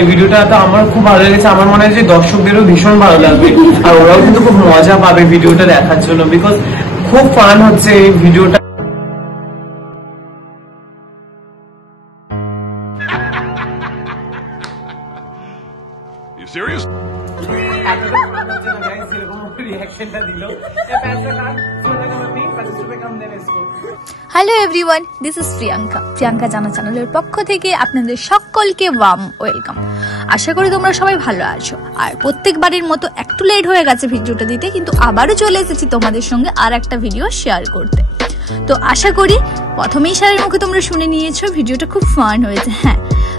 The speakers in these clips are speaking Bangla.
এই ভিডিওটা তো আমার খুব ভালো লেগেছে। আমার মনে হয় যে দর্শকদেরও ভীষণ ভালো লাগবে আর ওরাও কিন্তু খুব মজা পাবে ভিডিওটা দেখার জন্য, বিকজ খুব ফান হচ্ছে এই ভিডিওটা। You serious? Hello everyone, this is Priyanka জানা চ্যানেলের পক্ষ থেকে আপনাদের সকলকে ওয়ার্ম ওয়েলকাম। আশা করি তোমরা সবাই ভালো আছো। আর প্রত্যেকবারের মতো একটু লেট হয়ে গেছে ভিডিওটা দিতে, কিন্তু আবারও চলে এসেছি তোমাদের সঙ্গে আর একটা ভিডিও শেয়ার করতে। তো আশা করি প্রথমেই শাড়ির মুখে তোমরা শুনে নিয়েছো ভিডিওটা খুব ফান হয়েছে। হ্যাঁ,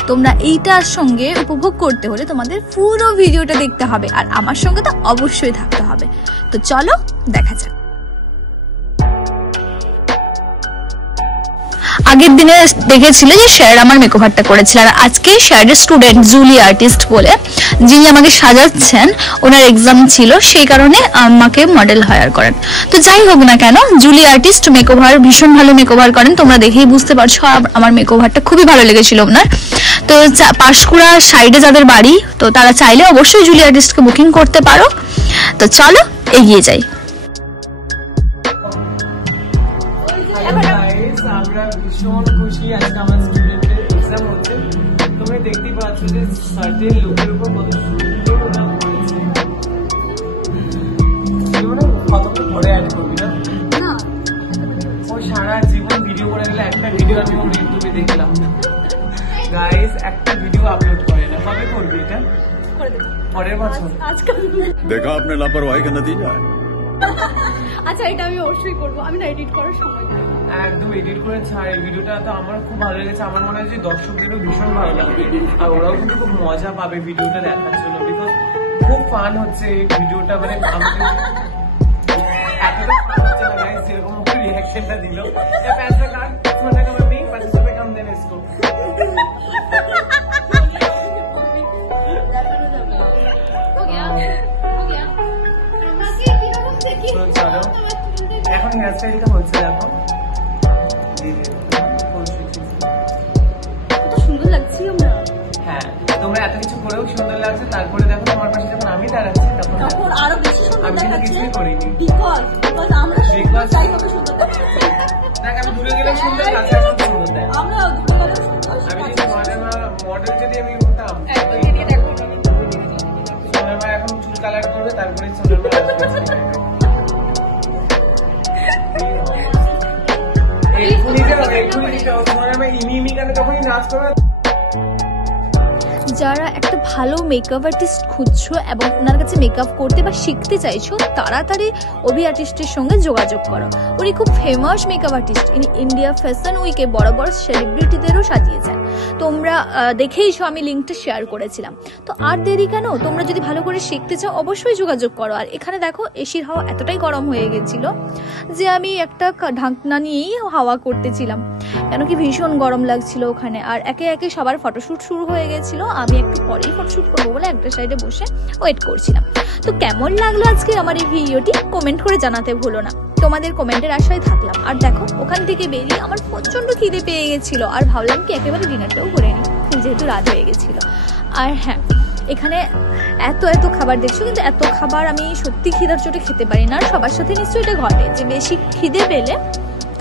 তোমরা এইটার সঙ্গে উপভোগ করতে হলে তোমাদের পুরো ভিডিওটা দেখতে হবে আর আমার সঙ্গে তো অবশ্যই থাকতে হবে। তো চলো দেখা যাক। আগের দিনে দেখেছিল যে শেয়ার আমার মেকওভারটা করেছিল, আর আজকে শেয়ারের স্টুডেন্ট জুলি আর্টিস্ট বলে যিনি আমাকে সাজাচ্ছেন, ওনার এক্সাম ছিল, সেই কারণে আমাকে মডেল হায়ার করেন। তো যাই হোক না কেন, জুলি আর্টিস্ট মেকওভার ভীষণ ভালো মেকওভার করেন, তোমরা দেখেই বুঝতে পারছো। আমার মেকওভারটা খুবই ভালো লেগেছিল ওনার। তো পাঁশকুড়া সাইডে যাদের বাড়ি, তো তারা চাইলে অবশ্যই জুলি আর্টিস্টকে বুকিং করতে পারো। তো চলো এগিয়ে যাই। আমরা ভীষণ খুশি, আজকে আমার স্টুডেন্টের এক্সাম হচ্ছে। তুমি দেখতেই পাচ্ছ যে সার্টেন লুকের উপর কত সুন্দর ওরা করেছে। কত পরে অ্যাড করবি না? ও সারা জীবন ভিডিও করে গেলে একটা ভিডিও আমি ওর ইউটিউবে দেখলাম। গাইস, একটা ভিডিও আপলোড করে না, কবে করবি এটা? পরের বছর। देखा आपने लापरवाही का नतीजा है। আচ্ছা, এটা আমি অবশ্যই করবো। আমি না এডিট করার সময় একদম এডিট করে ছাড়। এই ভিডিওটা তো আমার খুব ভালো লেগেছে। আমার মনে হয় যে দর্শকদেরও ভীষণ ভালো লাগবে আর ওরাও কিন্তু খুব মজা পাবে ভিডিওটা দেখার জন্য, বিকজ খুব ফান হচ্ছে এই ভিডিওটা। মানে আমাদের এতটা ফান হচ্ছে না গাইস, যেরকম রিয়াকশনটা দিল। চলো এখন হেয়ারস্টাইলটা হচ্ছে, দেখো সুন্দর লাগছে। হ্যাঁ, তোমরা এত কিছু করেও সুন্দর লাগছে, তারপরে দেখো তোমার পাশে যখন আমি দাঁড়াচ্ছি তখন আরো বেশি সুন্দর আমি কিন্তু কিছুই করিনি। আমরা চাই হবে সুন্দর। দেখ, আমি দূরে গেলে সুন্দর, কাছে আসলে সুন্দর দেয়। আমরা দূরে গেলে সুন্দর। আমি যদি মডেল যদি আমি হতাম, সোনার মা এখন চুল কালার করবে, তারপরে সোনার মা যারা একটা ভালো মেকআপ আর্টিস্ট খুঁজছো এবং ওনার কাছে মেকআপ করতে বা শিখতে চাইছো, তাড়াতাড়ি অভি আর্টিস্টের সঙ্গে যোগাযোগ করো। উনি খুব ফেমাস মেকআপ আর্টিস্ট। ইনি ইন্ডিয়া ফ্যাশন উইকে বড় বড় সেলিব্রিটিদেরও সাজিয়েছেন। তোমরা দেখেইছো, আমি লিঙ্কটা শেয়ার করেছিলাম। তো আর দেরি কেন, তোমরা যদি ভালো করে শিখতে চাও অবশ্যই যোগাযোগ করো। আর এখানে দেখো, এসির হাওয়া এতটাই গরম হয়ে গেছিল যে আমি একটা ঢাকনা নিয়েই হাওয়া করতেছিলাম, কেন কি ভীষণ গরম লাগছিল ওখানে। আর একে একে সবার ফটোশ্যুট শুরু হয়ে গেছিল। আমি একটু পরেই ফটোশ্যুট করবো বলে একটা সাইডে বসে ওয়েট করছিলাম। তো কেমন লাগলো আজকে আমার এই ভিডিওটি কমেন্ট করে জানাতে ভুলো না। তোমাদের কমেন্টের আশায় থাকলাম। আর দেখো, ওখান থেকে বেরিয়ে আমার প্রচন্ড খিদে পেয়ে গেছিল, আর ভাবলাম কি একেবারে ডিনারটাও করে নিই, যেহেতু রাত হয়ে গেছিল। আর হ্যাঁ, এখানে এত খাবার দেখছো, কিন্তু এত খাবার আমি সত্যি খিদার চোটে খেতে পারি না। আর সবার সাথে নিশ্চয়ই এটা ঘটে যে বেশি খিদে পেলে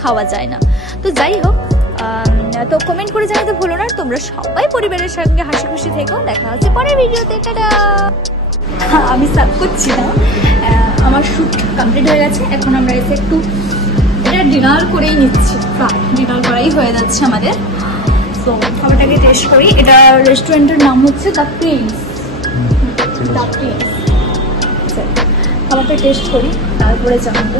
খাওয়া যায় না। তো যাই হোক, তো কমেন্ট করে জানাতে ভুলো না। তোমরা সবাই পরিবারের সঙ্গে হাসি খুশি থেকো। দেখা হচ্ছে পরের ভিডিওতে। টাটা। আমি সার্ভ করছি না, আমার শুট কমপ্লিট হয়ে গেছে। এখন আমরা এসে একটু এটা ডিনার করেই নিচ্ছি। ডিনার করাই হয়ে যাচ্ছে আমাদের। তো খাবারটাকে টেস্ট করি। এটা রেস্টুরেন্টের নাম হচ্ছে দ্য প্রিন্স। খাবারটা টেস্ট করি, তারপরে জানাবো।